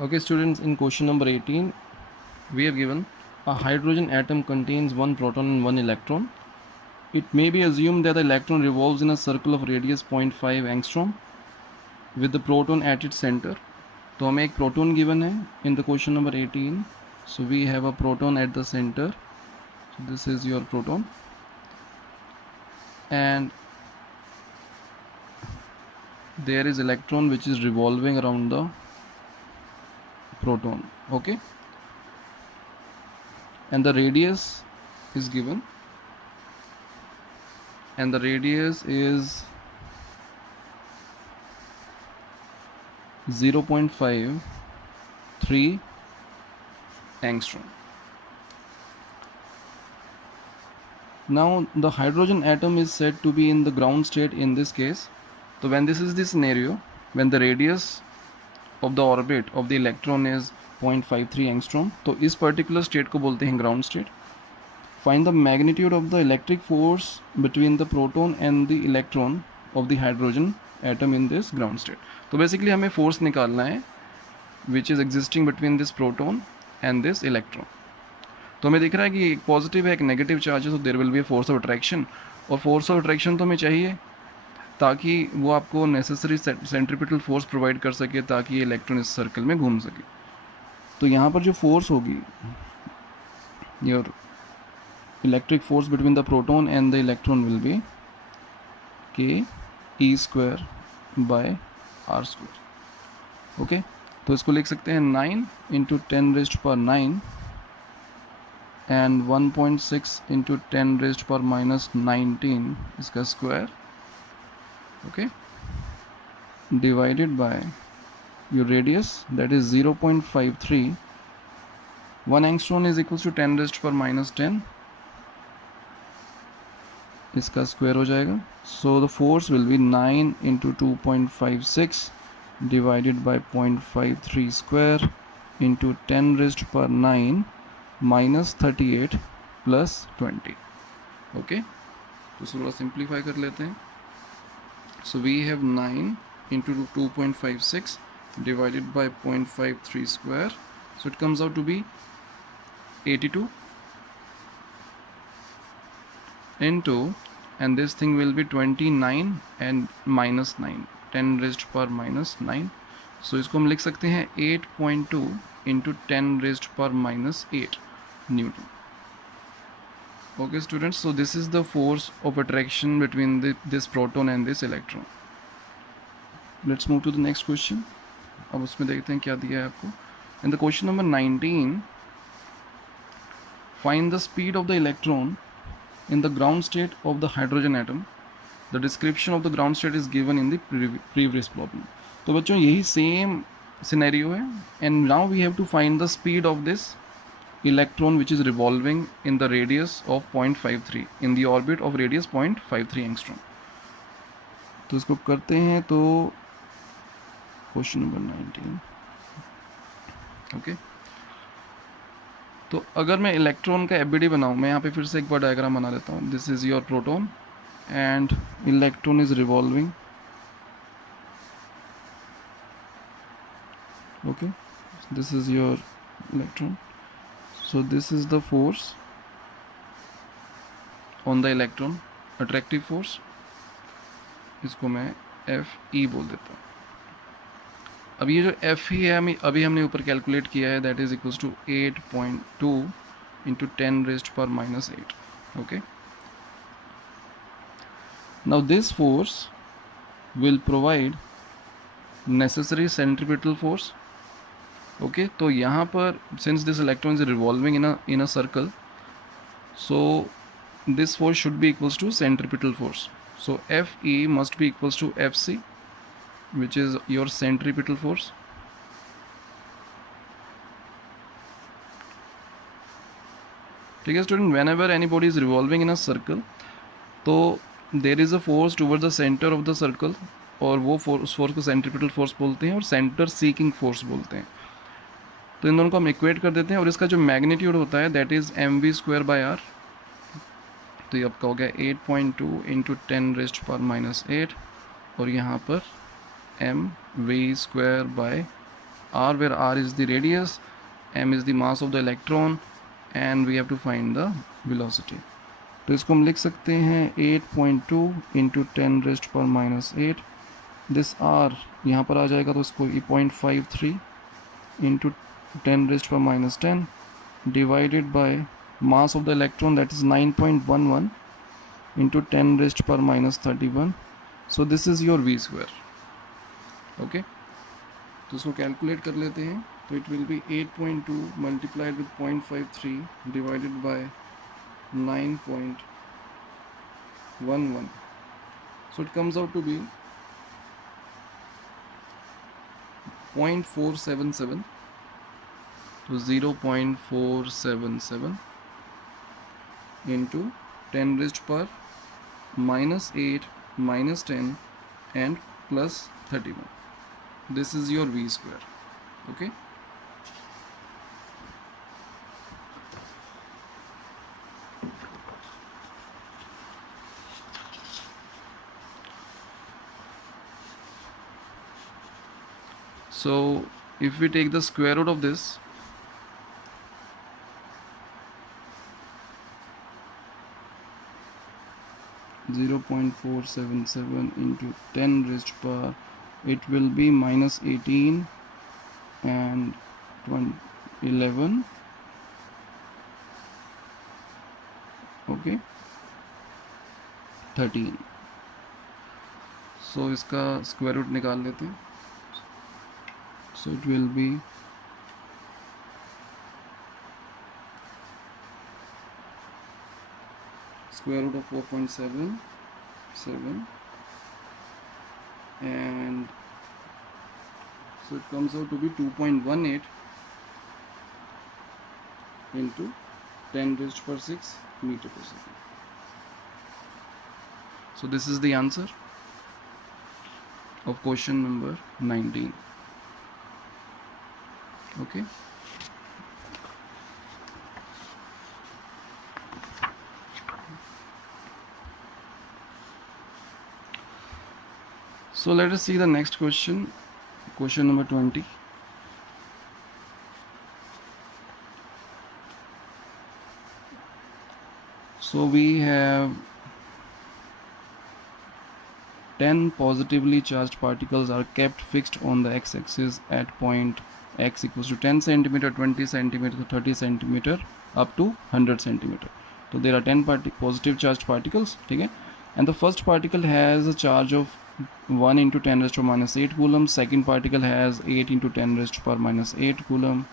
Okay, students, in question number 18, we have given a hydrogen atom contains one proton and one electron. It may be assumed that the electron revolves in a circle of radius 0.5 angstrom with the proton at its center. तो हमें एक proton given है in the question number 18. So we have a proton at the center. So this is your proton, and there is electron which is revolving around the proton. Okay, and the radius is given, and the radius is 0.53 angstrom. Now the hydrogen atom is said to be in the ground state in this case. So when this is the scenario, when the radius of the orbit of the electron is 0.53 angstrom, तो इस particular state को बोलते हैं ground state. Find the magnitude of the electric force between the proton and the electron of the hydrogen atom in this ground state. तो basically हमें force निकालना है which is existing between this proton and this electron. तो हमें दिख रहा है कि एक पॉजिटिव है एक नेगेटिव चार्ज है, तो there will be a force of attraction, और फोर्स ऑफ अट्रैक्शन तो हमें चाहिए ताकि वो आपको नेसेसरी सेंट्रीपिटल फोर्स प्रोवाइड कर सके ताकि ये इलेक्ट्रॉन इस सर्कल में घूम सके. तो यहाँ पर जो फोर्स होगी, your electric force between the proton and the electron will be K e square by R square. Okay, तो इसको लिख सकते हैं 9 इंटू 10⁻⁹ and 1.6 into 10⁻⁻19 इसका square. Okay, divided by your radius, that is 0.53. 1 angstrom is equals to 10⁻⁻10, इसका square हो जाएगा. So the force will be 9 into 2.56 divided by 0.53 square into 10⁻⁹ -38 plus 20. Okay, तो थोड़ा सिंप्लीफाई कर लेते हैं. So we have 9 into 2.56 divided by 0.53 square, so it comes out to be 82 into, and this thing will be 29 and -9, 10⁻⁻9. सो इसको हम लिख सकते हैं 8.2 into 10⁻⁸ Newton. Okay students, so this is the force of attraction between this proton and this electron. Let's move to the next question. अब उसमें देखते हैं क्या दिया है आपको. In the question number 19, find the speed of the electron in the ground state of the hydrogen atom. The description of the ground state is given in the previous problem. तो बच्चों यही same scenario है, and now we have to find the speed of this electron which is revolving in the radius of 0.53 in the orbit of radius 0.53 angstrom. तो इसको करते हैं. तो question number 19. Okay, तो अगर मैं इलेक्ट्रॉन का एबीडी बनाऊं, मैं यहाँ पे फिर से एक बार डायग्राम बना देता हूँ. This is your proton and electron is revolving. Okay, this is your electron. So this is the force on the electron, attractive force. इसको मैं Fe बोल देता हूँ. अब ये जो Fe है अभी हमने ऊपर कैलकुलेट किया है, that is equals to 8.2 into 10⁻⁻8. Okay, now this force will provide necessary centripetal force. Okay, तो यहाँ पर since this electron is revolving in a circle, so this force should be equals to centripetal force. So Fe must be equals to Fc which is your centripetal force. ठीक है student, whenever anybody is revolving in a circle, तो there is a force toward the centre of the circle, और वो force को centripetal force बोलते हैं और centre seeking force बोलते हैं. तो इन दोनों को हम इक्वेट कर देते हैं, और इसका जो मैग्नीट्यूड होता है दैट इज़ mv²/r. तो ये आपका हो गया 8.2 इंटू 10⁻⁻8, और यहाँ पर mv²/r r, where r is the radius, m is the mass of the electron, and we have to find the velocity. तो इसको हम लिख सकते हैं 8.2 into 10 raised power minus 8. This r यहाँ पर आ जाएगा तो इसको 0.53 into 10 raised power minus 10 divided by mass of the electron, that is 9.11 into 10 raised per minus 31. So this is your v square. Okay, तो इसको कैलकुलेट कर लेते हैं. तो it will be 8.2 multiplied with 0.53 divided by 9.11. So it comes out to be 0.477. So 0.477 into 10 raised per minus 8 minus 10 and plus 31. This is your v square. Okay. So if we take the square root of this, (0.477 into 10 raised per), it will be minus 18 and 11. Okay, 13. So इसका square root निकाल लेते हैं. So it will be square root of 4.77, and so it comes out to be 2.18 into 10 raised per 6 meter per second. So this is the answer of question number 19. Okay. So let us see the next question, question number 20. So we have 10 positively charged particles are kept fixed on the x-axis at point x equals to 10 centimeter, 20 centimeter, 30 centimeter up to 100 centimeter. So there are 10 positive charged particles, okay? And the first particle has a charge of 1 into 10 raised to minus 8 coulomb. Second particle has 8 into 10 raised to minus 8 coulomb.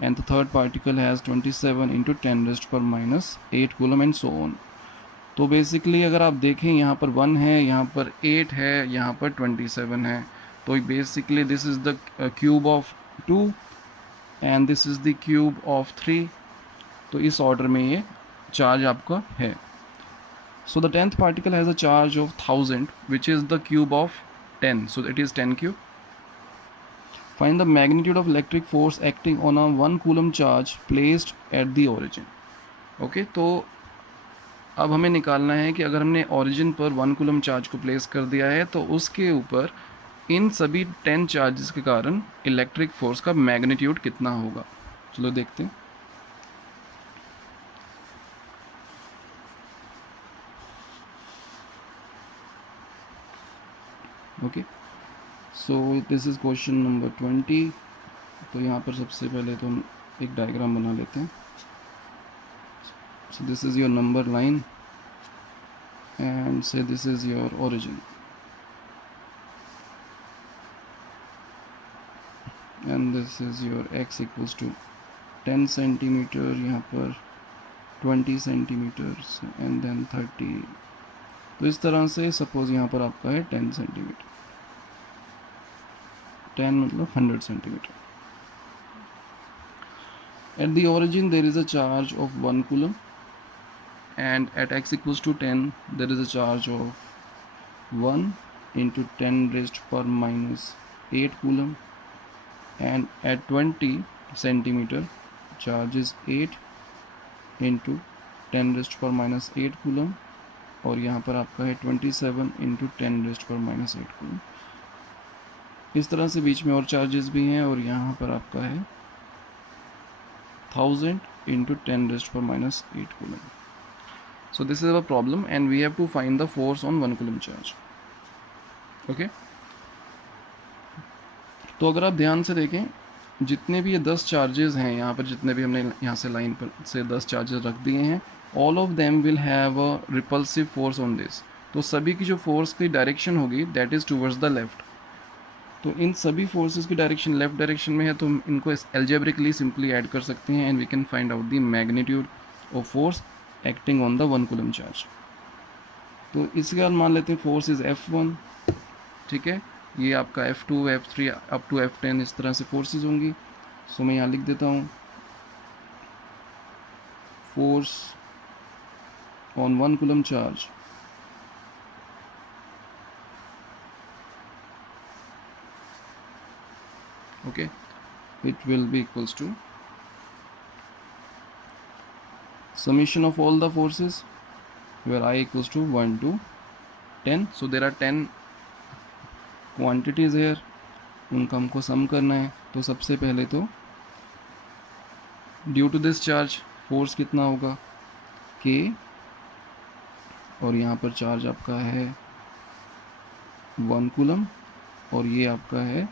And the third particle has 27 into 10 raised to minus 8 coulomb, and so on. तो basically अगर आप देखें, यहाँ पर 1 है, यहाँ पर 8 है, यहाँ पर 27 है. तो basically this is the cube of 2 and this is the cube of 3. तो इस ऑर्डर में ये चार्ज आपका है. So the 10th particle has a charge of 1000, which is the cube of 10. So it is 10 cube. Find the magnitude of electric force acting on a 1 coulomb charge placed at the origin. Okay, तो अब हमें निकालना है कि अगर हमने origin पर 1 coulomb charge को प्लेस कर दिया है तो उसके ऊपर इन सभी 10 चार्जेस के कारण इलेक्ट्रिक फोर्स का मैग्नीट्यूड कितना होगा. चलो देखते हैं. Okay, so this is question number 20. तो यहाँ पर सबसे पहले तो हम एक डायग्राम बना लेते हैं. So this is your number line and say this is your origin, and this is your x equals to 10 centimeter, यहाँ पर 20 centimeters and then 30. तो इस तरह से सपोज यहाँ पर आपका है 10 सेंटीमीटर. 10 मतलब 100 centimeter. At the origin there is a charge of 1 coulomb, and at x equals to 10 there is a charge of 1 into 10 raised per minus 8 coulomb, and at 20 centimeter charge is 8 into 10 raised per minus 8 coulomb, और यहाँ पर आपका है 27 into 10 raised per minus 8 coulomb. इस तरह से बीच में और चार्जेस भी हैं, और यहाँ पर आपका है 1000 into 10 raised to minus 8 coulomb. So this is our problem, and we have to find the force on 1 coulomb charge. Okay. तो अगर आप ध्यान से देखें, जितने भी ये 10 चार्जेस हैं यहाँ पर, जितने भी हमने यहाँ से लाइन पर से 10 चार्जेस रख दिए हैं, all of them will have a repulsive force on this. तो सभी की जो फोर्स की डायरेक्शन होगी that is towards the left. तो इन सभी फोर्सेस की डायरेक्शन लेफ्ट डायरेक्शन में है, तो हम इनको एल्जेब्रिकली सिंपली ऐड कर सकते हैं, and we can find out the magnitude of force acting on the 1 coulomb charge. तो इसके बाद मान लेते हैं फोर्स इज F1. ठीक है, ये आपका F2, F3 up to F10 इस तरह से फोर्सेस होंगी. सो मैं यहाँ लिख देता हूँ force on 1 coulomb charge okay, it will be equals to summation of all the forces where I equals to 1 to 10. So there are 10 quantities here, उनका हमको सम करना है. तो सबसे पहले तो due to this charge force कितना होगा K, और यहाँ पर चार्ज आपका है 1 कूलम, और ये आपका है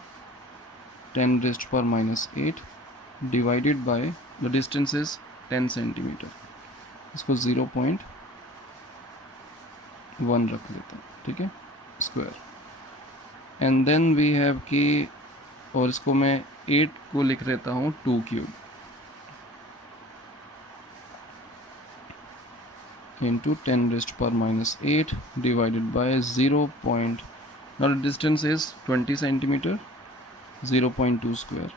10 raised to minus 8 divided by the distance is 10 centimetre. इसको 0.1 रख लेते हैं. ठीक है, square. And then we have K, और इसको मैं 8 को लिख लेता हूँ 2 cube into 10 raised to minus 8 divided by 0. Now the distance is 20 centimeter, 0.2 square.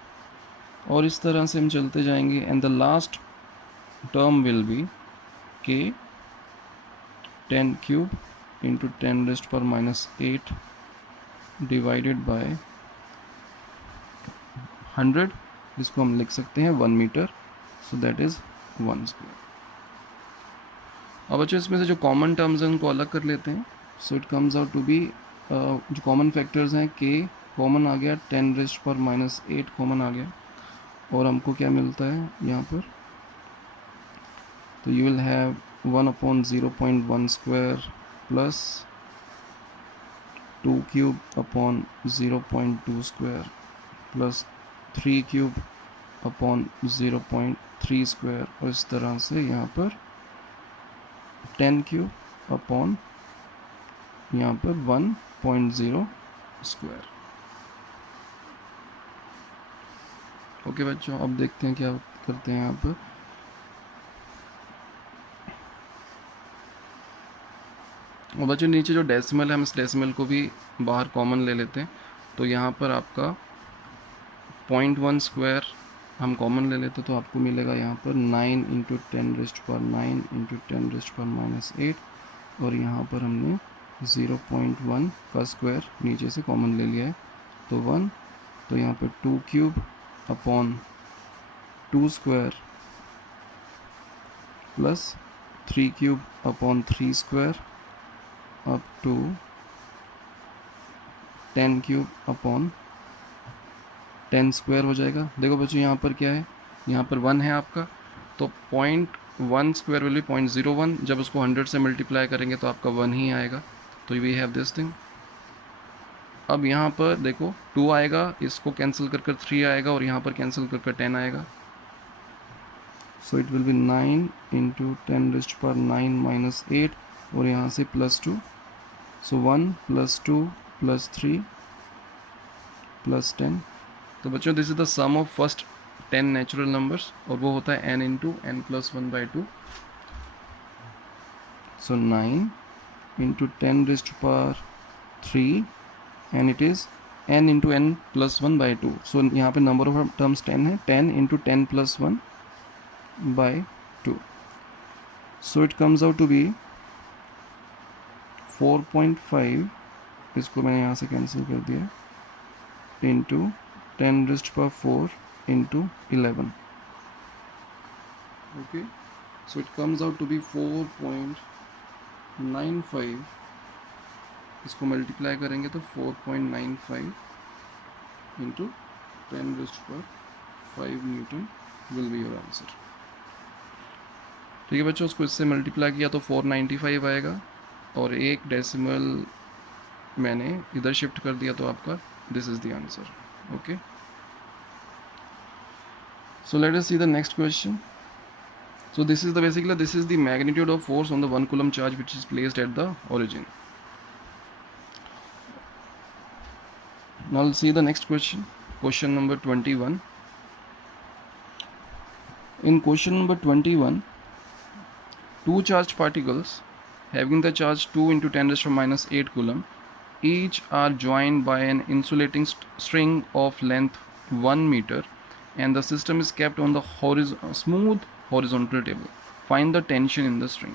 और इस तरह से हम चलते जाएंगे, and the last term will be K 10 cube into 10 raised to minus 8 divided by 100. इसको हम लिख सकते हैं 1 metre, so that is 1 square. अब बच्चों इसमें से जो कॉमन टर्म्स हैं उनको अलग कर लेते हैं. So it comes out to be, जो कॉमन फैक्टर्स हैं, K कॉमन आ गया, 10 raised to minus 8 कॉमन आ गया, और हमको क्या मिलता है यहाँ पर, तो you will have 1/0.1 square plus 2 cube upon 0.2 square plus 3 cube upon 0.3 square, और इस तरह से यहाँ पर 10 क्यूब अपॉन यहाँ पर 1.0 स्क्वायर. ओके बच्चों, अब देखते हैं क्या करते हैं यहाँ पर. और बच्चों नीचे जो डेसिमल है, हम इस डेसिमल को भी बाहर कॉमन ले लेते हैं. तो यहाँ पर आपका 0.1 स्क्वायर हम कॉमन ले लेते, तो आपको मिलेगा यहाँ पर 9 into 10 raised to 9 into 10 raised to minus 8, और यहाँ पर हमने 0.1 का स्क्वायर नीचे से कॉमन ले लिया है, तो 1. तो यहाँ पर 2 cube upon 2 square plus 3 cube upon 3 square up to 10 cube upon 10 square हो जाएगा. देखो बच्चों यहाँ पर क्या है, यहाँ पर 1 है आपका, तो 0.1 स्क्वायर विल बी 0.01. जब उसको 100 से मल्टीप्लाई करेंगे तो आपका 1 ही आएगा. तो वी हैव दिस थिंग. अब यहाँ पर देखो 2 आएगा, इसको कैंसिल कर कर 3 आएगा, और यहाँ पर कैंसिल कर कर 10 आएगा. सो it will be 9 into 10 raised to 9 minus 8, और यहाँ से plus 2. So 1 plus 2 plus 3 plus 10. तो बच्चों this is the sum of first 10 natural numbers, और वो होता है n into n plus 1/2. So 9 into 10 raised to power 3, and it is n into n plus 1/2. सो यहाँ पे नंबर ऑफ टर्म्स 10 है, 10 into 10 plus 1/2. So it comes out to be 4.5, इसको मैंने यहाँ से कैंसिल कर दिया, into 10 raised to 4 into 11. Okay, so it comes out to be 4.95. इसको मल्टीप्लाई करेंगे तो 4.95 into 10 raised to 5 Newton will be your answer. ठीक है बच्चों, उसको इससे मल्टीप्लाई किया तो 495 आएगा, और एक डेसिमल मैंने इधर शिफ्ट कर दिया तो आपका this is the answer. Okay, so let us see the next question. So this is the basically this is the magnitude of force on the 1 coulomb charge which is placed at the origin. Now let's see the next question, question number 21. In question number 21, two charged particles having the charge 2 into 10 raised to minus 8 coulomb each are joined by an insulating string of length 1 meter and the system is kept on the smooth horizontal table. Find the tension in the string.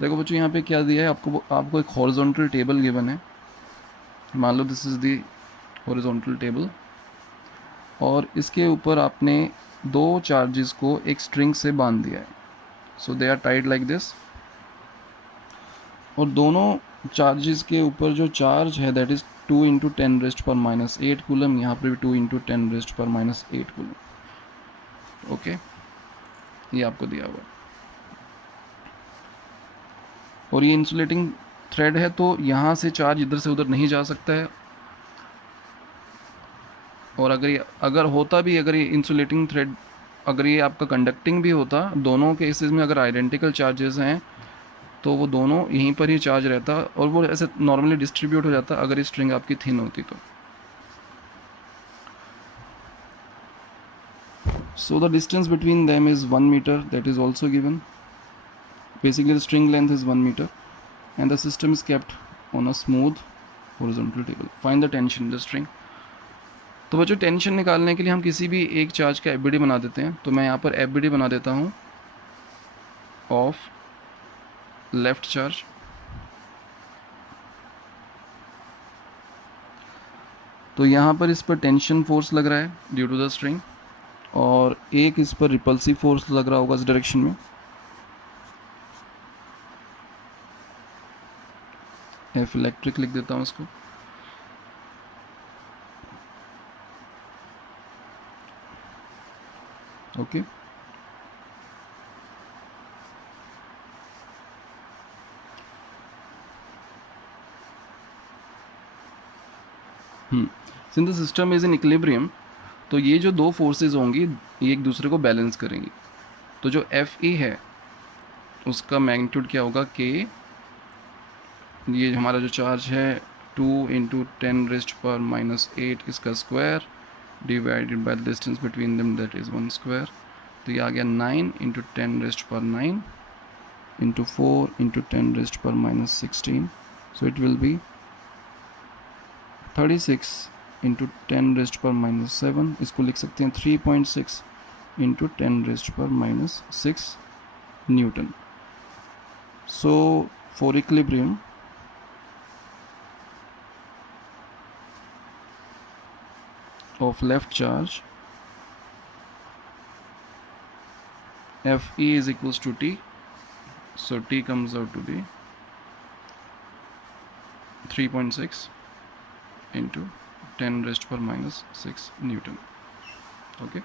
देखो बच्चों यहाँ पे क्या दिया है आपको एक horizontal table given है। मान लो this is the horizontal table, और इसके ऊपर आपने दो चार्जेस को एक स्ट्रिंग से बांध दिया है। So they are tied like this, और दोनों चार्जेस के ऊपर जो चार्ज है that is 2 into 10 raised power minus 8 coulomb, यहाँ पर भी 2 into 10 raised power minus 8 coulomb. Okay, ये आपको दिया हुआ, और ये इंसुलेटिंग थ्रेड है तो यहाँ से चार्ज इधर से उधर नहीं जा सकता है, और अगर होता भी, अगर ये इंसुलेटिंग थ्रेड अगर ये आपका कंडक्टिंग भी होता, दोनों केसेस में अगर आइडेंटिकल चार्जेस हैं तो वो दोनों यहीं पर ही चार्ज रहता और वो ऐसे नॉर्मली डिस्ट्रीब्यूट हो जाता अगर ये स्ट्रिंग आपकी थिन होती तो। So the distance between them is 1 meter, that is also given. Basically the string length is 1 meter and the system is kept on a smooth horizontal table. Find the tension in the string. तो बच्चों tension निकालने के लिए हम किसी भी एक charge का एफ बना देते हैं। तो मैं यहाँ पर एफ बना देता हूँ ऑफ लेफ्ट चार्ज, तो यहाँ पर इस पर टेंशन फोर्स लग रहा है ड्यू टू द स्ट्रिंग, और एक इस पर रिपल्सिव फोर्स लग रहा होगा इस डायरेक्शन में। एफ इलेक्ट्रिक लिख देता हूँ इसको। Okay, since the system is in equilibrium, तो ये जो दो फोर्सेस होंगी ये एक दूसरे को बैलेंस करेंगी। तो जो एफ ई है उसका मैग्नीट्यूड क्या होगा, के, ये हमारा जो चार्ज है 2 इंटू 10 रेस्ट पर माइनस 8 इसका square divided by the distance between them that is 1 square. तो ये आ गया 9 इंटू 10 रेस्ट पर 9 into 4 into 10 raised power minus 16, so it will B 36 into 10 raised power minus 7, इसको लिख सकते हैं 3.6 into 10 raised power minus 6 Newton. So for equilibrium of left charge, Fe is equals to T, so T comes out to be 3.6 into 10 raised per minus 6 Newton. Okay,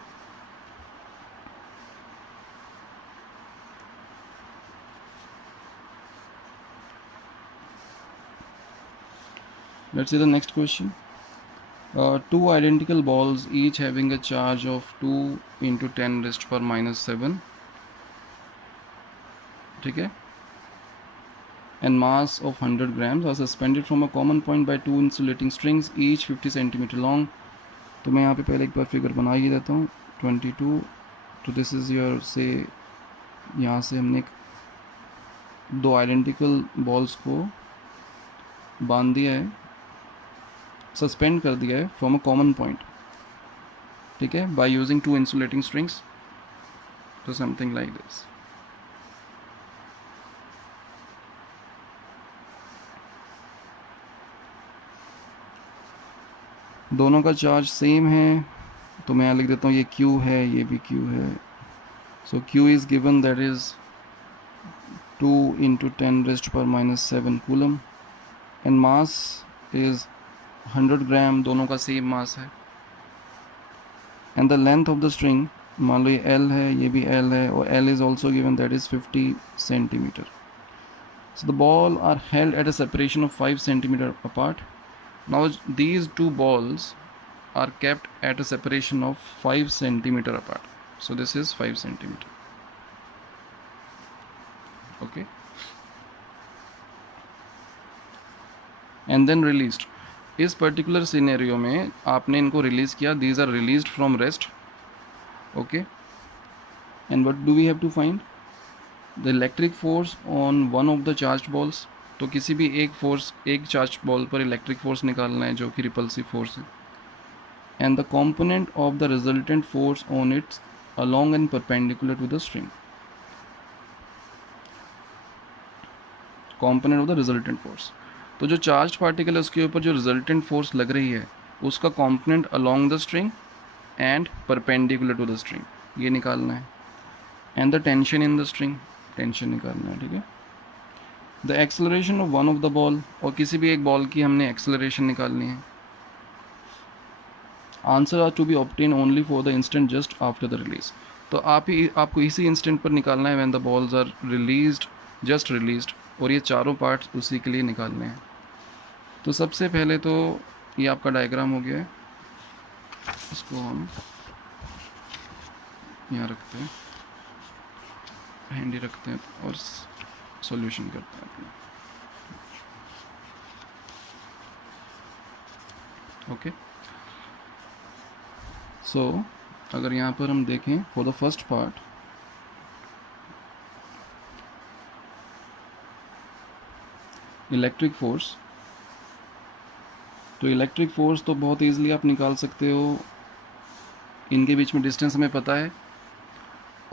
let's see the next question. Two identical balls each having a charge of 2 into 10 raised per minus 7, ठीक है, and mass of 100 grams are suspended from a common point by two insulating strings each 50 centimeter long. तो मैं यहाँ पे पहले एक बार figure बना ही देता हूँ 22, तो दिस इज़ योर से यहाँ से हमने दो आइडेंटिकल बॉल्स को बांध दिया है, सस्पेंड कर दिया है फ्रॉम अ कॉमन पॉइंट, ठीक है, by using two insulating strings, तो समथिंग लाइक दिस। दोनों का चार्ज सेम है, तो मैं यहाँ लिख देता हूँ ये Q है, ये भी Q है। So Q is given that is 2 into 10 raised power minus 7 coulomb and mass is 100 gram, दोनों का सेम मास है। And the length of the string, मान लो ये L है, ये भी L है, और L is also given, that is 50 centimetre. So the ball are held at a separation of 5 centimeter apart. Now these two balls are kept at a separation of 5 centimeter apart. So this is 5 centimeter. Okay. And then released. इस particular scenario में आपने इनको release किया. These are released from rest. Okay. And what do we have to find? The electric force on one of the charged balls. तो किसी भी एक charge ball पर इलेक्ट्रिक फोर्स निकालना है जो कि रिपल्सिव फोर्स है. And the component of the resultant force on it along and perpendicular to the string. Component of the resultant force. तो जो चार्ज पार्टिकल है उसके ऊपर जो रिजल्टेंट फोर्स लग रही है उसका component along the string and perpendicular to the string, ये निकालना है. And the tension in the string, tension निकालना है. ठीक है. The acceleration of one of the ball, और किसी भी एक बॉल की हमने एक्सेलरेशन निकालनी है. Answer are to be obtain only for the instant just after the release. तो आपको इसी इंस्टेंट पर निकालना है when the balls are released, just released, और ये चारों पार्ट्स उसी के लिए निकालने हैं. तो सबसे पहले तो ये आपका डायग्राम हो गया है, इसको हम यहाँ रखते हैं, हैंडी रखते हैं और सॉल्यूशन करते हैं अपना. ओके. सो अगर यहाँ पर हम देखें for the first part, electric force, तो इलेक्ट्रिक फोर्स तो बहुत ईजिली आप निकाल सकते हो. इनके बीच में डिस्टेंस हमें पता है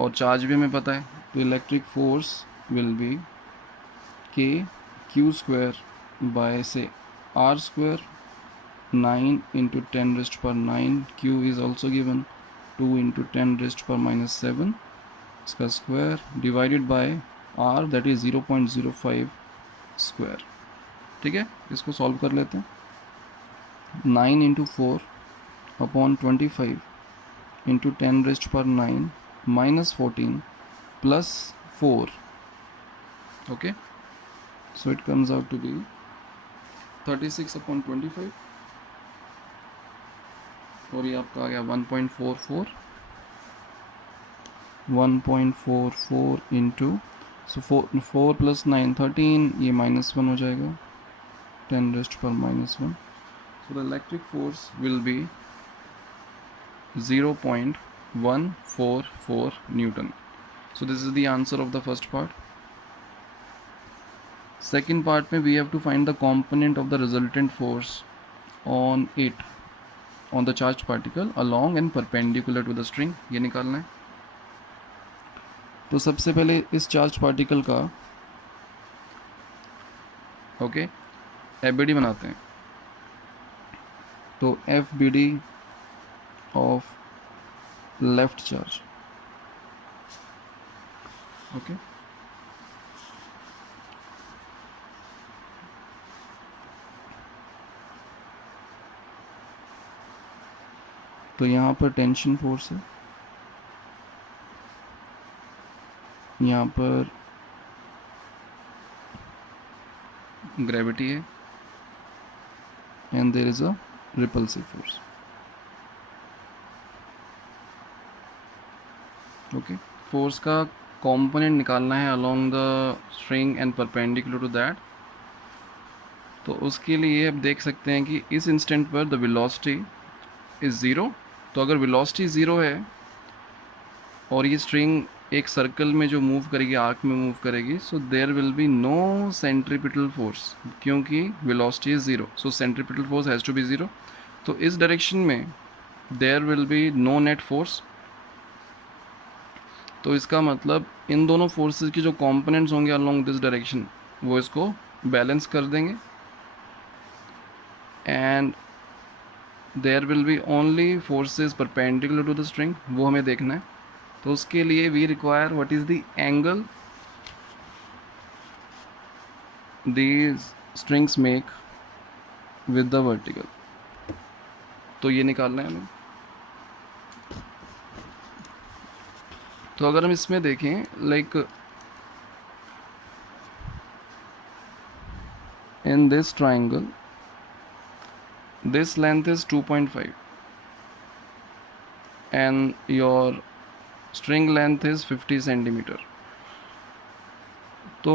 और चार्ज भी हमें पता है. तो इलेक्ट्रिक फोर्स विल बी के क्यू स्क्वायर बाय से are square 9 into 10 raised per 9, q is also given 2 into 10 raised per minus 7 इसका square divided bye r, that is 0.05 square. ठीक है. इसको सॉल्व कर लेते हैं. 9 into 4 upon 25 into 10 raised per 9 minus 14 plus 4. Okay. So it comes out to be 36 upon 25, और ये आपका आ गया 1.44 इंटू, सो 4 प्लस 9 13, ये -1 हो जाएगा, 10 raised power -1. So the electric force will be 0.144 newton. So this is the answer of the first part. Second part में we have to find the component of the resultant force on it, on the charged particle along and perpendicular to the string, ये निकालना है. तो सबसे पहले इस charge particle का okay FBD बनाते हैं. तो FBD of left charge. Okay. तो यहाँ पर टेंशन फोर्स है, यहाँ पर ग्रेविटी है, and there is a repulsive force. Okay. Force का कंपोनेंट निकालना है along the string and perpendicular to that. तो उसके लिए आप देख सकते हैं कि इस इंस्टेंट पर द वेलोसिटी इज़ ज़ीरो. तो अगर वेलोसिटी ज़ीरो है और ये स्ट्रिंग एक सर्कल में जो मूव करेगी, आर्क में मूव करेगी, so there will be no centripetal force, क्योंकि velocity is zero. So centripetal force has to be zero. तो इस डायरेक्शन में there will be no net force. तो इसका मतलब इन दोनों फोर्सेस की जो कंपोनेंट्स होंगे अलोंग दिस डायरेक्शन वो इसको बैलेंस कर देंगे, and there will be only forces perpendicular to the string, वो हमें देखना है. तो उसके लिए we require what is the angle these strings make with the vertical. तो ये निकालना है हमें. तो अगर हम इसमें देखें like in this triangle this length is 2.5 and your string length is 50 centimeter. So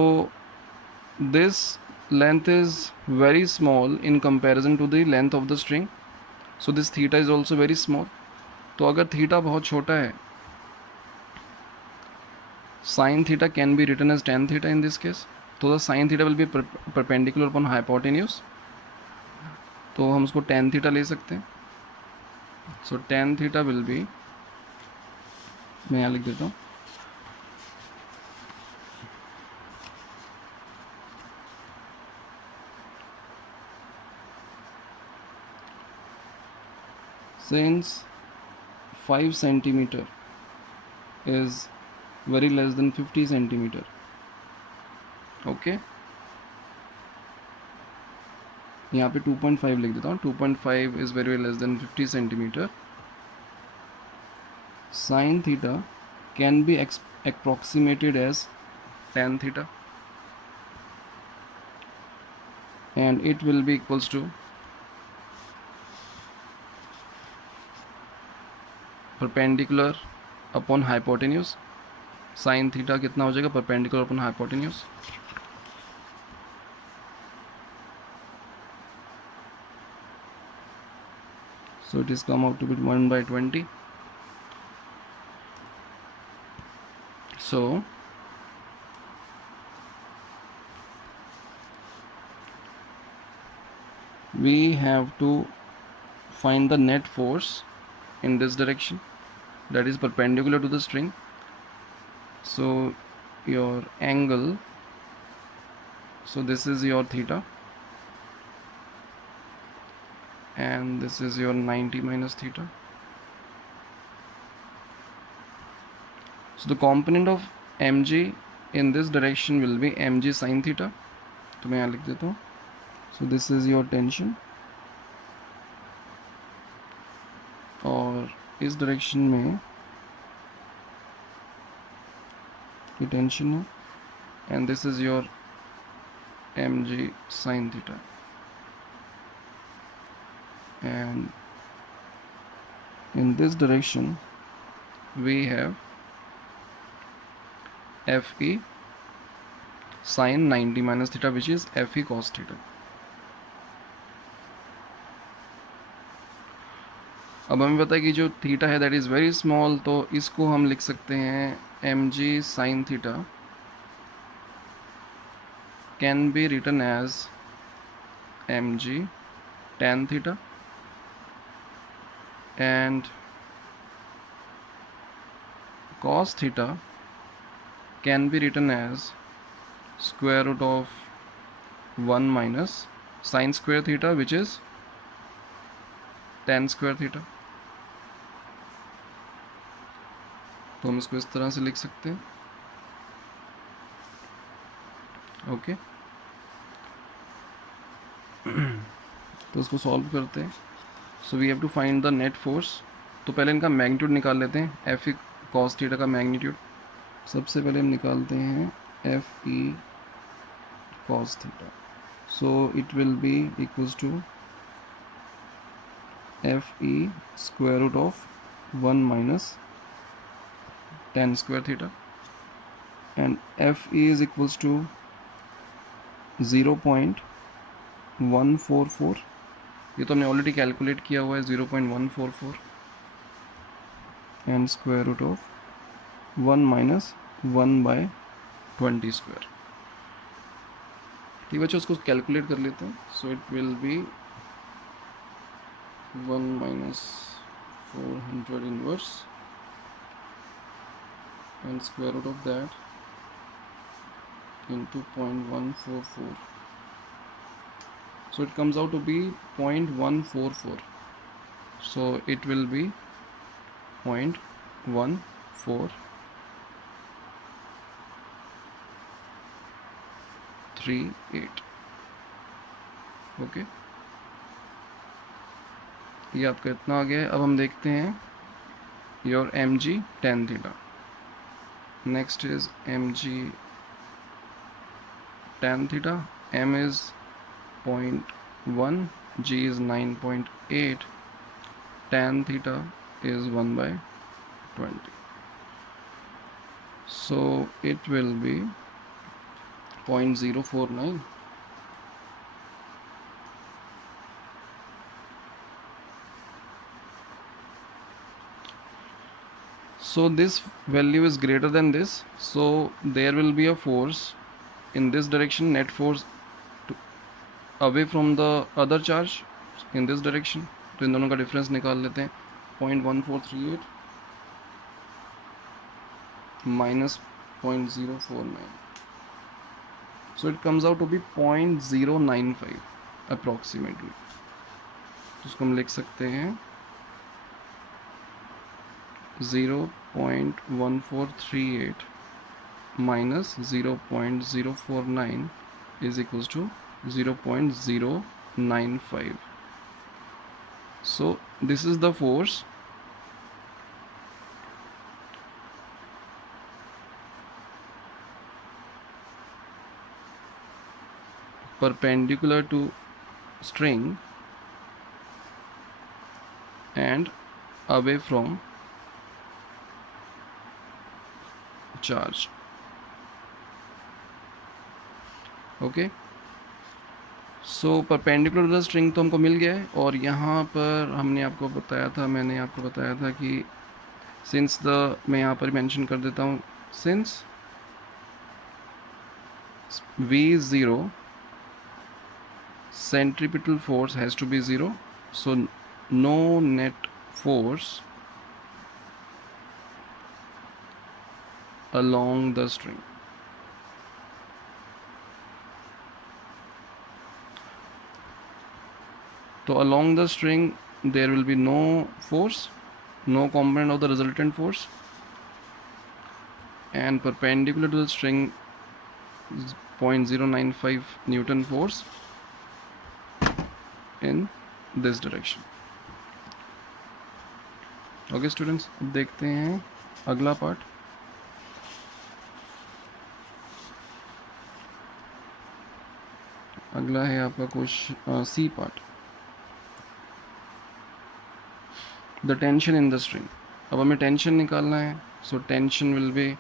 this length is very small in comparison to the length of the string, so this theta is also very small. तो अगर theta बहुत छोटा है, sin theta can be written as tan theta in this case. तो the sin theta will be perpendicular upon hypotenuse, तो हम उसको tan theta ले सकते हैं. So tan theta will be, मैं यहाँ लिख देता हूँ, since 5 centimeter is very less than 50 centimeter. Okay, यहाँ पे 2.5 लिख देता हूँ. 2.5 is very less than 50 centimeter. Sin theta can be approximated as tan theta, and it will be equals to perpendicular upon hypotenuse. Sin theta कितना हो जाएगा? perpendicular upon hypotenuse. So it is come out to be 1/20. So we have to find the net force in this direction, that is perpendicular to the string. So your angle, so this is your theta and this is your 90 minus theta. So the component of mg in this direction will be mg sin theta. तो मैं यहाँ लिख देता हूँ. So this is your tension, और इस direction में ये टेंशन है, and this is your mg sin theta, and in this direction we have fe sin 90 minus theta, which is fe cos theta. अब हमें पता है कि जो थीटा है दैट इज़ वेरी स्मॉल, तो इसको हम लिख सकते हैं M G sine theta can be written as M G tan theta, and cos theta can be written as square root of 1 minus sin square theta, which is tan square theta. तो हम इसको इस तरह से लिख सकते हैं. Okay, तो इसको सॉल्व करते हैं. So we have to find the net force. तो पहले इनका मैग्नीट्यूड निकाल लेते हैं. एफ ई कॉस थीटा का मैग्नीट्यूड सबसे पहले हम निकालते हैं. F E cos theta, so it will be equals to F E square root of 1 minus tan square theta, and fe is equals to 0.144. ये तो हमने ऑलरेडी कैलकुलेट किया हुआ है, 0.144, and square root of 1 minus 1/20 square. ठीक बच्चों, उसको calculate कर लेते हैं. So it will be 1 minus 400 inverse and square root of that into 0.144. So it comes out to be 0.144. So it will be 0.1438. Okay, ये आपका इतना आ गया है. अब हम देखते हैं your M G tan theta. next is mg tan theta, m is 0.1, g is 9.8, tan theta is 1 by 20. So it will be 0.049. So this value is greater than this, so there will be a force in this direction, net force away from the other charge in this direction. तो इन दोनों का difference निकाल लेते हैं. 0.1438 minus 0.049. So it comes out to be 0.095 approximately. तो उसको हम लिख सकते हैं 0.1438 minus 0.049 is equals to 0.095. So this is the force perpendicular to string and away from charge. Okay, so perpendicular to the string तो हमको मिल गया है. और यहाँ पर मैंने आपको बताया था कि सिंस द, मैं यहाँ पर मेंशन कर देता हूँ, since V0 centripetal force has to be 0, so no net force along the string. So along the string there will be no force, no component of the resultant force, and perpendicular to the string 0.095 Newton force in this direction. Okay students, अब देखते हैं अगला part. अगला है आपका question C part, the tension in the string. अब हमें tension निकालना है. सो टेंशन विल बी,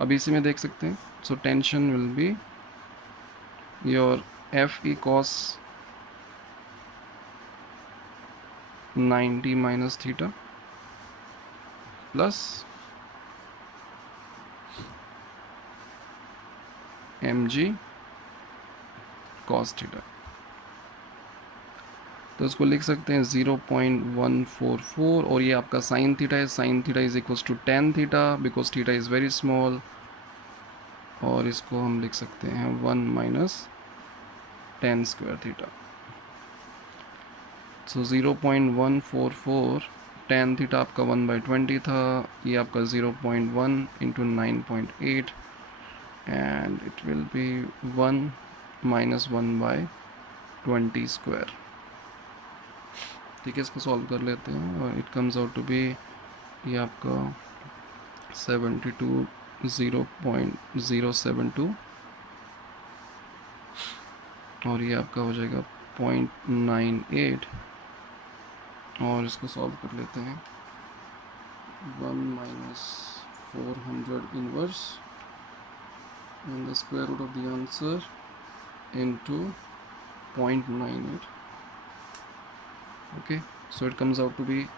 अभी इसी में देख सकते हैं. So tension will be your F E cos 90 minus theta plus M G cos theta. तो उसको लिख सकते हैं 0.144, और ये आपका साइन थीटा है. Sine theta is equals to tan theta because theta is very small, और इसको हम लिख सकते हैं 1 minus tan square theta. So 0.144 tan theta आपका 1 बाई 20 था. ये आपका 0.1 into 9.8 and it will be 1 minus 1 by 20 square. ठीक है, इसको सॉल्व कर लेते हैं और it comes out to be, ये आपका 0.072 और ये आपका हो जाएगा 0.98. और इसको सॉल्व कर लेते हैं. 1 minus 400 inverse and the square root of the answer into 0.98. Okay, so it comes out to be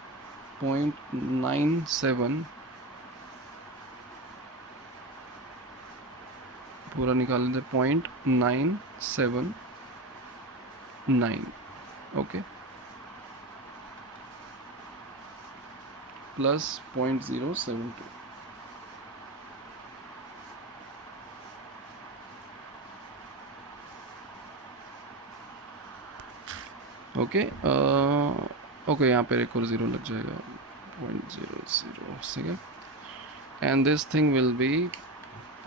0.97, पूरा निकाल लेते 0.979. okay, plus 0.072. ओके ओके, यहाँ पर एक और ज़ीरो लग जाएगा 0.00 ठीक है. And this thing will be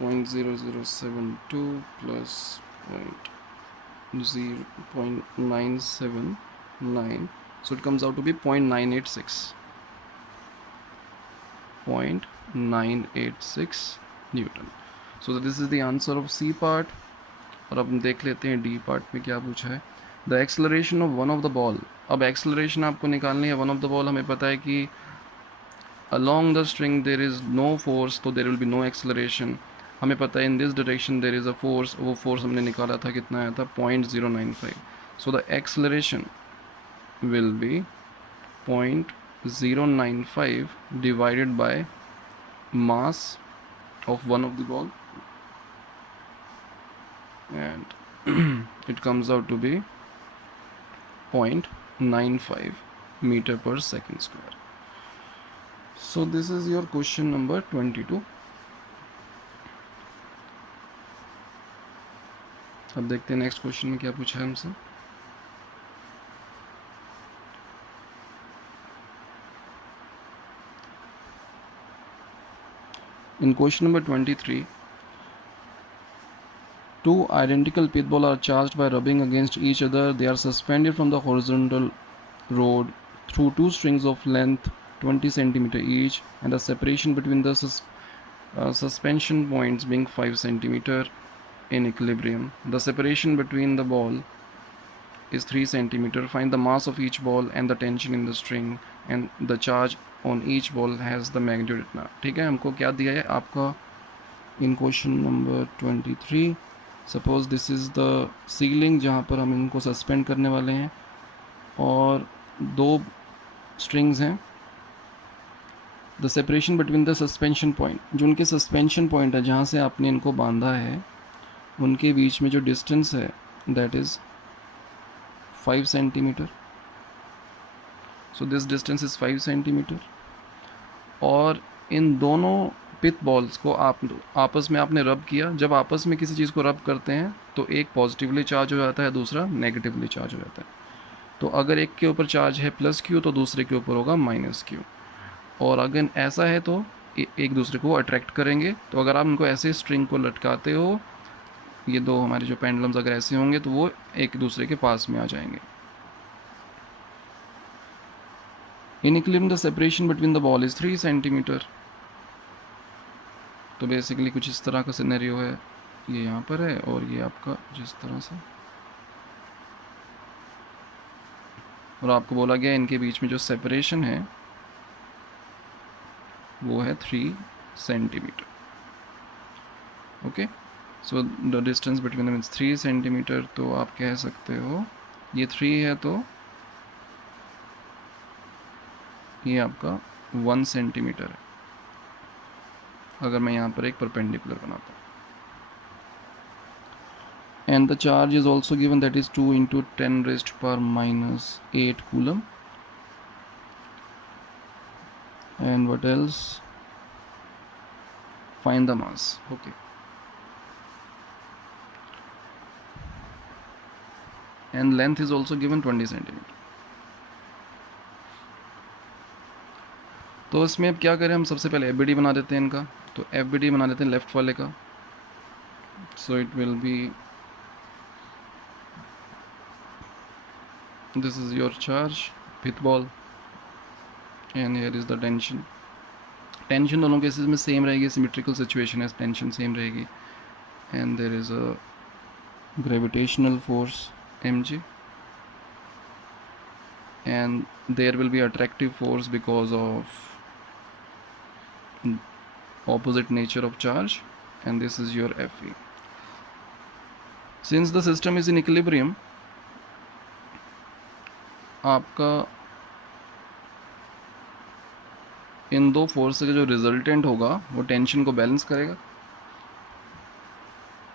0.0072 plus 0.979. so it comes out to be 0.986. Newton. So this is the answer of C part. और अब हम देख लेते हैं डी पार्ट में क्या पूछा है। The acceleration of one of the ball. अब एक्सेलरेशन आपको निकालनी है वन ऑफ द बॉल। हमें पता है कि along the string there is no force, तो there will be no acceleration। हमें पता है in this direction there is a force, वो force हमने निकाला था, कितना आया था 0.095। so the acceleration will be 0.095 divided by mass of one of the ball, and it comes out to be 0.95 meter per second square। So this is your question number 22। अब देखते हैं नेक्स्ट क्वेश्चन में क्या पूछा है हमसे। In question number 23, two identical pith balls are charged by rubbing against each other. They are suspended from the horizontal rod through two strings of length 20 cm each, and the separation between the suspension points being 5 cm in equilibrium. The separation between the ball is 3 cm. Find the mass of each ball and the tension in the string, and the charge on each ball has the magnitude इतना। ठीक है, हमको क्या दिया है आपका in question number 23। Suppose this is the ceiling जहाँ पर हम इनको सस्पेंड करने वाले हैं, और दो स्ट्रिंग्स हैं। The separation between the suspension point, जो उनके सस्पेंशन पॉइंट है जहाँ से आपने इनको बांधा है, उनके बीच में जो डिस्टेंस है that is 5 centimetre. So this distance is 5 centimetre. और इन दोनों पिथ बॉल्स को आप आपस में आपने रब किया। जब आपस में किसी चीज़ को रब करते हैं तो एक पॉजिटिवली चार्ज हो जाता है, दूसरा नेगेटिवली चार्ज हो जाता है। तो अगर एक के ऊपर चार्ज है प्लस क्यू तो दूसरे के ऊपर होगा माइनस क्यू। और अगर ऐसा है तो एक दूसरे को अट्रैक्ट करेंगे। तो अगर आप उनको ऐसे स्ट्रिंग को लटकाते हो, ये दो हमारे जो पेंडुलम्स अगर ऐसे होंगे तो वो एक दूसरे के पास में आ जाएंगे। In equilibrium the separation between the ball is 3 centimetre. तो बेसिकली कुछ इस तरह का सिनेरियो है, ये यहाँ पर है और ये आपका जिस तरह से, और आपको बोला गया इनके बीच में जो सेपरेशन है वो है 3 centimetre. Okay, so the distance between the 3 centimetre. तो आप कह सकते हो ये 3 है तो ये आपका 1 सेंटीमीटर है, अगर मैं यहाँ पर एक परपेंडिकुलर बनाता हूँ। And the charge is also given, that is 2 into 10 raised power minus 8 coulomb। And what else? Find the mass। Okay, and length is also given 20 centimeter। तो इसमें अब क्या करें, हम सबसे पहले एफ बना देते हैं इनका। तो एफ बना देते हैं लेफ्ट वाले का। सो it will B, this is your charge pith ball and here is the tension। Tension दोनों केसेस में सेम रहेगी, सिमेट्रिकल सिचुएशन है, टेंशन सेम रहेगी। And there is a gravitational force mg, and there will be attractive force because of opposite nature of charge, and this is your Fe। Since the system is in equilibrium, आपका इन दो force का जो resultant होगा वो tension को balance करेगा।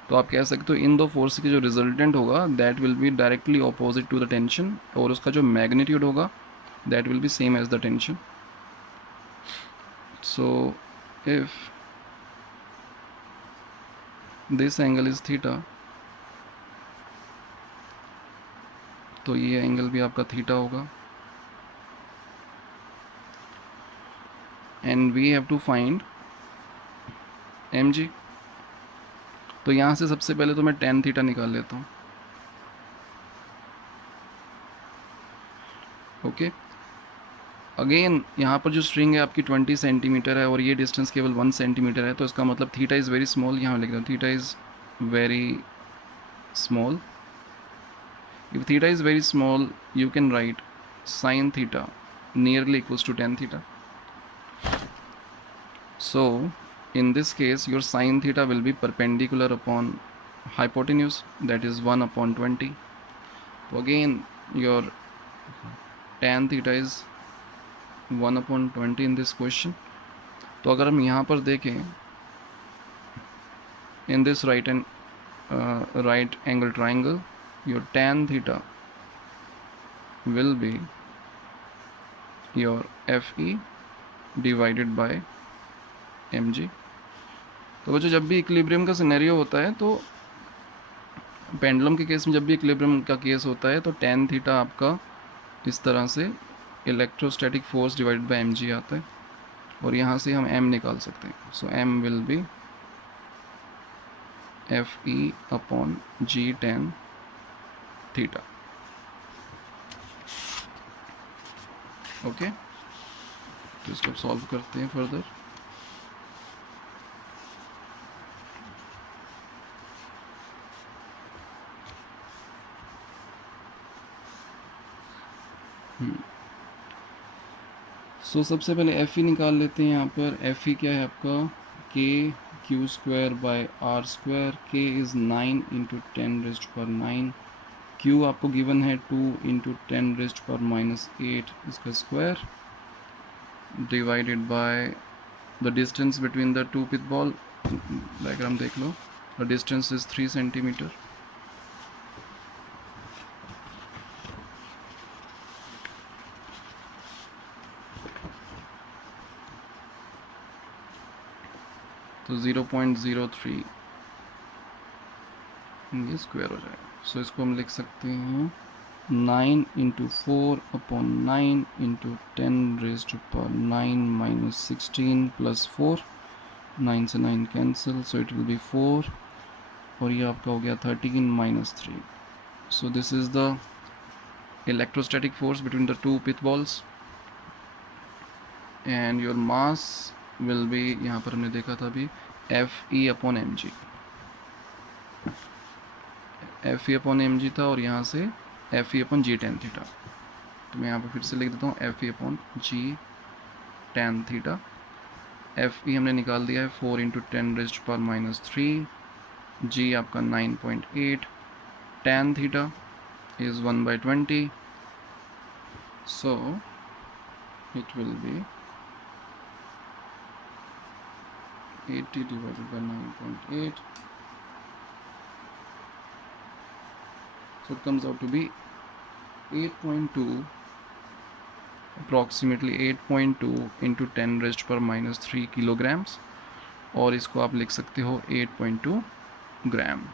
तो आप कह सकते हो इन दो फोर्स के जो रिजल्टेंट होगा that will be directly opposite to the tension, और उसका जो मैग्नीट्यूड होगा that will be same as the tension. So if this angle is theta, तो ये एंगल भी आपका थीटा होगा। And we have to find mg। तो यहाँ से सबसे पहले तो मैं tan थीटा निकाल लेता हूँ। ओके, अगेन यहाँ पर जो स्ट्रिंग है आपकी 20 सेंटीमीटर है और ये डिस्टेंस केवल 1 सेंटीमीटर है, तो इसका मतलब थीटा इज़ वेरी स्मॉल। यहाँ लिख दो theta is very small. If theta is very small, you can write sin theta nearly equals to tan theta. So in this case your sin theta will be perpendicular upon hypotenuse, that is 1 upon 20. So again your tan theta is 1 upon 20 in this question. तो अगर हम यहाँ पर देखें in this right angle triangle, your tan theta will be your FE divided by mg. तो बच्चों जब भी इक्विलिब्रियम का सिनेरियो होता है, तो पेंडुलम के केस में जब भी इक्विलिब्रियम का केस होता है, तो tan थीटा आपका इस तरह से electrostatic force divided by mg आता है, और यहाँ से हम m निकाल सकते हैं. सो m will be FE upon g tan theta. Okay, तो इसको सॉल्व करते हैं फर्दर. सो सबसे पहले एफ ई निकाल लेते हैं. यहाँ पर एफ ई क्या है आपका, K Q square by R square. K is 9 into 10 raised पर 9. क्यू आपको गिवन है 2 इंटू 10 रेस्ट पर -8 इसका square, divided by the distance between the two pith ball. Diagram देख लो. The distance is 3 centimetre. तो 0.03 ये स्क्वायर हो जाएगा. सो इसको हम लिख सकते हैं 9 इंटू 4 अपॉन 9 इंटू 10 रेज्ड पर 9 माइनस 16 प्लस 4. 9 से 9 cancel, so it will be 4, और ये आपका हो गया 13 minus 3. So this is the electrostatic force between the two pith balls, and your mass will be, यहाँ पर हमने देखा था अभी, F E upon M G. F E upon M G था, और यहाँ से F E upon G tan theta. तो मैं यहाँ पर फिर से लिख देता हूँ F E upon G tan theta. F E हमने निकाल दिया है 4 इंटू 10 रेज्ड पर -3. जी आपका 9.8. Tan theta is 1/20. So it will B 80 divided by 9.8. So it comes out to be 8.2, approximately 8.2 into 10 raised per -3 kilograms, और इसको आप लिख सकते हो 8.2 ग्राम.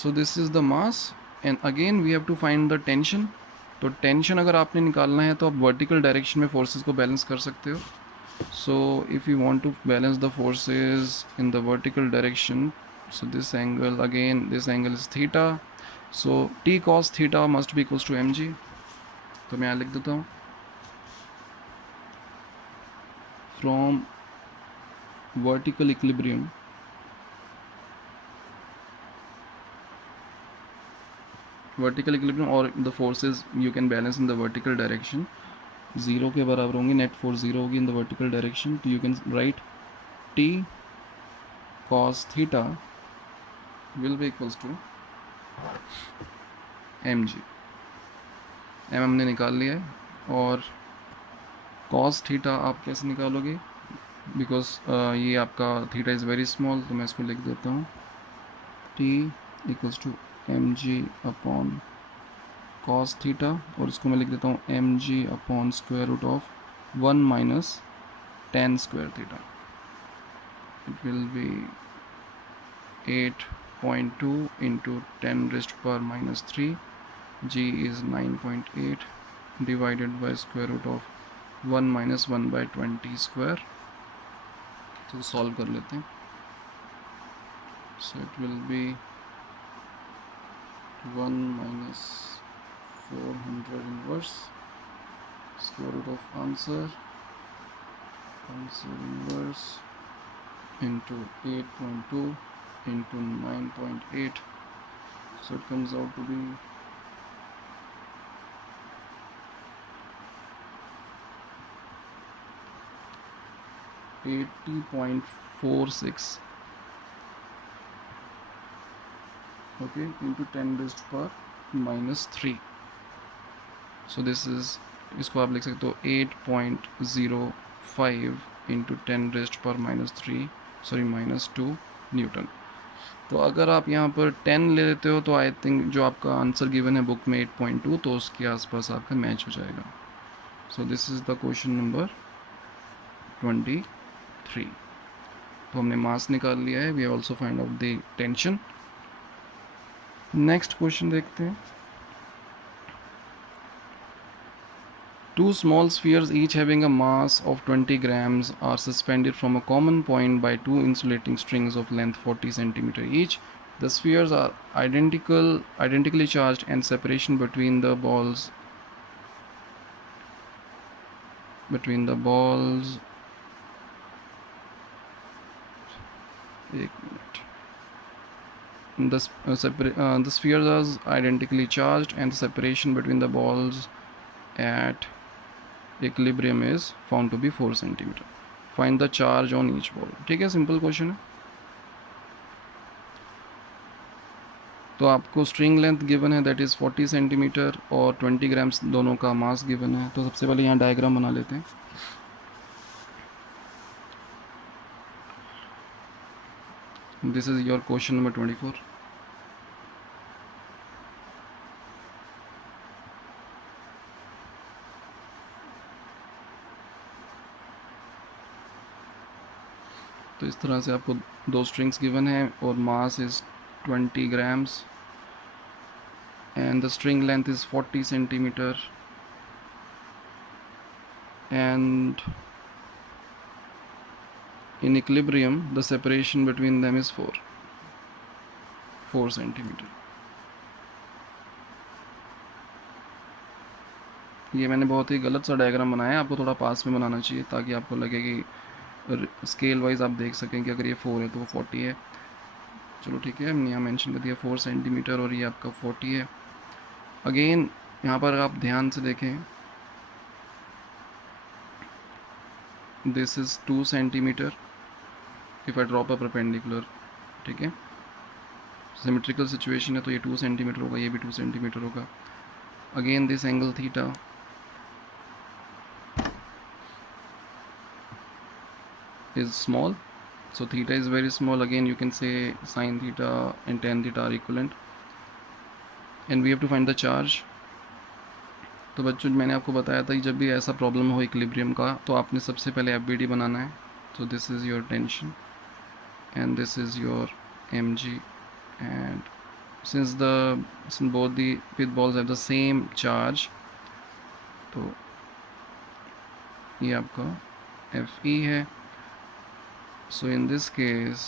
So this is the mass, and again we have to find the tension. तो tension अगर आपने निकालना है तो आप वर्टिकल डायरेक्शन में फोर्सेस को बैलेंस कर सकते हो. So if you want to balance the forces in the vertical direction, so this angle, again this angle is theta, so t cos theta must be equals to mg. तो मैं यहाँ लिख देता हूँ, from vertical equilibrium or the forces you can balance in the vertical direction, 0 के बराबर होंगे. Net force 0 होगी इन द वर्टिकल डायरेक्शन. तो you can write T cos theta will be equals to M G. M हमने निकाल लिया है, और कॉस थीटा आप कैसे निकालोगे, बिकॉज ये आपका थीटा इज़ वेरी स्मॉल. तो मैं इसको लिख देता हूँ T equals to M G upon cos theta, और इसको मैं लिख देता हूँ M G upon square root of 1 minus tan square theta. It will be 8.2 into 10 raised power -3. G is 9.8 divided by square root of 1 minus 1/20 square. तो solve कर लेते हैं. So it will be 1 minus 400 inverse square root of answer inverse into 8.2 into 9.8, so it comes out to be 80.46, okay, into 10 raised power -3. so this is, इसको आप लिख सकते हो 8.05 into 10 raised पर -2 न्यूटन। तो अगर आप यहाँ पर 10 ले लेते हो तो आई थिंक जो आपका आंसर गिवन है बुक में 8.2, तो उसके आसपास आपका मैच हो जाएगा। So this is the question number 23। तो हमने मास निकाल लिया है, we also find out the tension. Next question देखते हैं। Two small spheres, each having a mass of 20 grams, are suspended from a common point by two insulating strings of length 40 centimeter each. The spheres are identically charged, and separation between the balls the spheres are identically charged, and the separation between the balls at equilibrium is found to be 4 centimeter. Find the charge on each ball। ठीक है, simple question है। तो आपको string length given है that is 40 centimetre और 20 grams दोनों का mass given है। तो सबसे पहले यहाँ डायग्राम बना लेते हैं। This is your question number 24। तो इस तरह से आपको दो स्ट्रिंग्स गिवन है और mass is 20 grams and the string length is 40 centimeter and in equilibrium the separation between them is 4 centimeter। ये मैंने बहुत ही गलत सा डायग्राम बनाया है, आपको थोड़ा पास में बनाना चाहिए ताकि आपको लगे कि स्केल वाइज आप देख सकें कि अगर ये 4 है तो वो 40 है। चलो ठीक है, हमने यहाँ मेंशन कर दिया 4 सेंटीमीटर और ये आपका 40 है। अगेन यहाँ पर आप ध्यान से देखें, this is 2 centimetre if I drop a perpendicular, ठीक है, सिमेट्रिकल सिचुएशन है तो ये 2 सेंटीमीटर होगा, ये भी 2 सेंटीमीटर होगा। Again this angle theta is small, so theta is very small. Again you can say sin theta and tan theta are equivalent and we have to find the charge। तो बच्चों मैंने आपको बताया था कि जब भी ऐसा प्रॉब्लम हो इक्विलिब्रियम का तो आपने सबसे पहले FBD बनाना है। तो this is your tension and this is your mg, and since both the pith balls have the same charge तो ये आपका Fe है। So in this case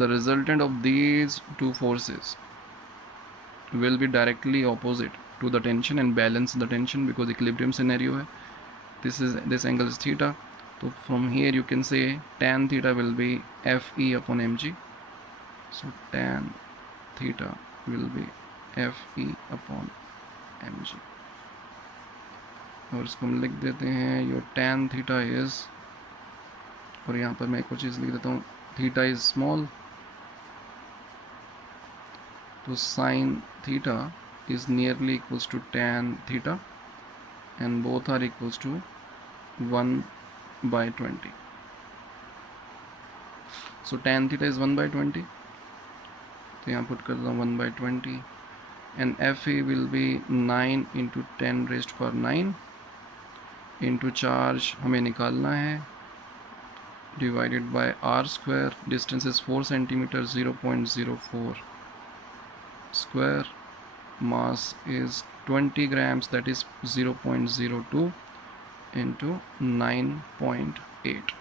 the resultant of these two forces will be directly opposite to the tension and balance the tension because equilibrium scenario है। This angle is theta, so from here you can say tan theta will be Fe upon mg, so tan theta will be Fe upon mg और इसको हम लिख देते हैं your tan theta is, और यहाँ पर मैं एक और चीज़ लिख देता हूँ, थीटा इज स्मॉल, तो sine theta is nearly equals to tan theta and both are equals to 1/20। So tan theta is 1/20, तो यहाँ पुट कर देता हूँ 1/20 and Fe will be 9 into 10 raised power 9 into charge हमें निकालना है divided by r square, distance is 4 centimeter, 0.04 square, mass is 20 grams, that is 0.02 into 9.8।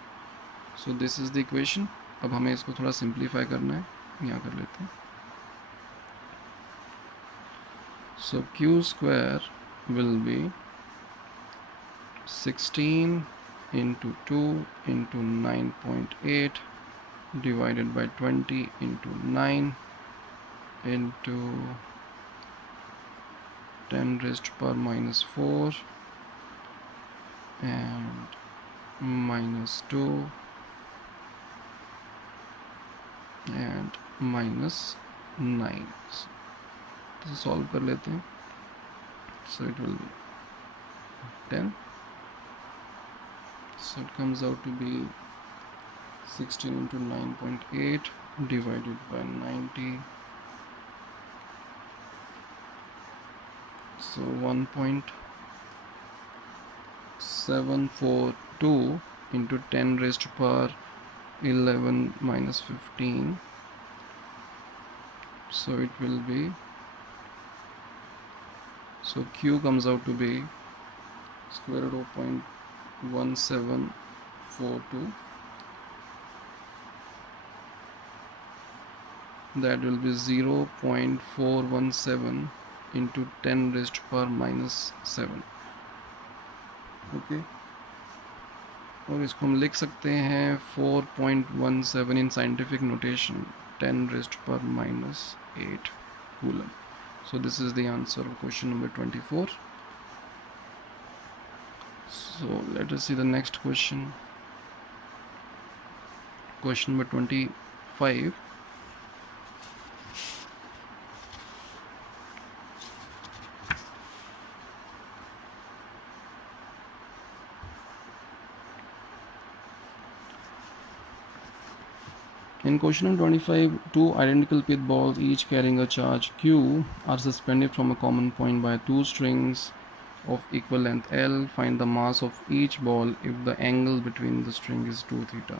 so this is the equation। अब हमें इसको थोड़ा सिंप्लीफाई करना है, यहाँ कर लेते हैं। so q square will be 16 into 2 into 9.8 divided by 20 into 9 into 10 raised to power minus 4 and minus 2 and minus 9. तो सॉल्व कर लेते हैं. So it will be 10. So it comes out to be 16 into 9.8 divided by 90. So 1.742 into 10 raised to power 11 minus 15. So it will be, so Q comes out to be square root of 0.1742. That will be 0.417 into 10 raised to power minus 7. Okay, और इसको हम लिख सकते हैं 4.17 in scientific notation 10 raised to power minus 8 coulomb. So this is the answer of question number 24. So let us see the next question. Question number 25. In question number 25, two identical pith balls each carrying a charge Q are suspended from a common point by two strings of equal length L. Find the mass of each ball if the angle between the string is 2 theta.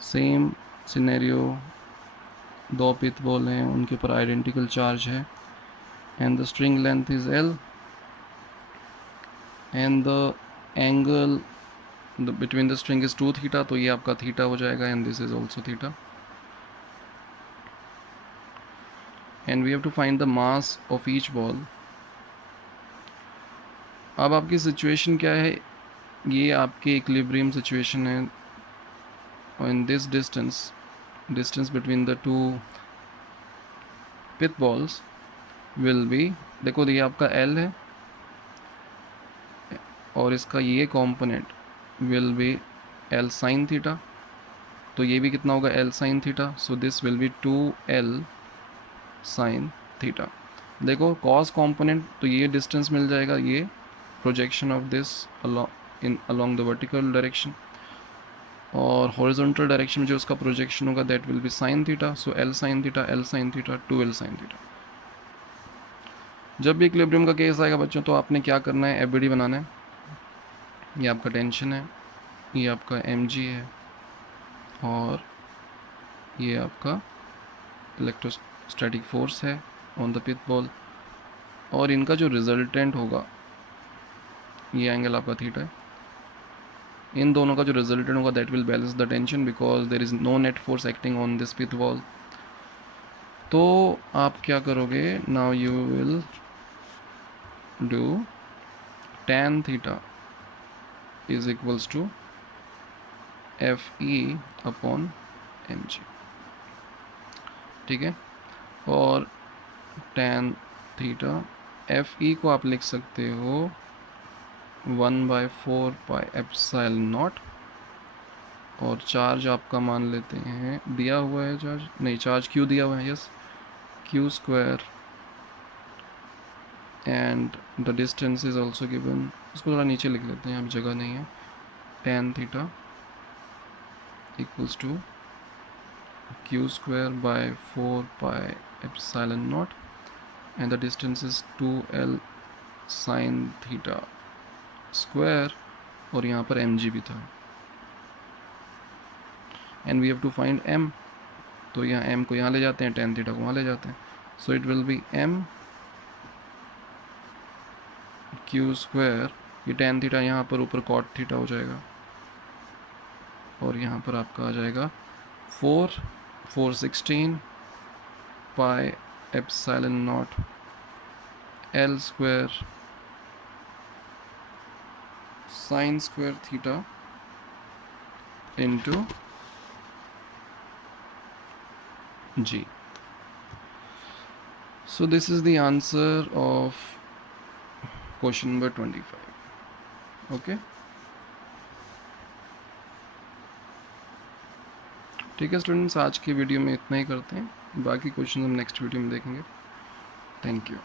Same scenario, दो pith ball हैं, उनके ऊपर identical charge है and the string length is L and the angle between the string is 2 theta, तो ये आपका theta हो जाएगा and this is also theta. And we have to find the mass of each ball. अब आपकी situation क्या है, ये आपकी इक्विलिब्रियम सिचुएशन है और in this distance between the two pith balls will be, देखो ये आपका L है और इसका ये component will be L sin theta, तो ये भी कितना होगा L sin theta. So this will be 2L sin theta. देखो कॉस कॉम्पोनेंट, तो ये डिस्टेंस मिल जाएगा, ये projection of this along the vertical direction, और हॉरिजॉन्टल डायरेक्शन में जो उसका प्रोजेक्शन होगा that will B sin theta. So L sin theta, L sin theta, 2L sin theta. जब भी इक्विलिब्रियम का केस आएगा बच्चों, तो आपने क्या करना है, एबीडी बनाना है. ये आपका टेंशन है, ये आपका mg है और ये आपका इलेक्ट्रोस्टैटिक फोर्स है ऑन द पिथ बॉल, और इनका जो रिजल्टेंट होगा ये एंगल आपका थीटा है. इन दोनों का जो रिजल्टेंट होगा that will balance the tension because there is no net force acting on this pith ball. तो आप क्या करोगे, now you will do tan theta is equals to FE upon mg. ठीक है, और tan थीटा FE को आप लिख सकते हो 1/4 पाई एप्सिलॉन नॉट, और चार्ज आपका मान लेते हैं, दिया हुआ है चार्ज, नहीं चार्ज Q दिया हुआ है, yes, Q square and the distance is also given. इसको थोड़ा नीचे लिख लेते हैं, अब जगह नहीं है. tan theta equals to Q square by 4 pi epsilon naught and the distance is 2L sin theta square, और यहाँ पर mg भी था and we have to find m. तो यहाँ m को यहाँ ले जाते हैं, tan theta को वहाँ ले जाते हैं. So it will be m Q square, ये tan theta यहाँ पर ऊपर cot theta हो जाएगा और यहाँ पर आपका आ जाएगा 416 pi epsilon not L square sin square theta into G. So this is the answer of question number 25. Okay ठीक है स्टूडेंट्स, आज की वीडियो में इतना ही करते हैं, बाकी क्वेश्चन हम नेक्स्ट वीडियो में देखेंगे। Thank you.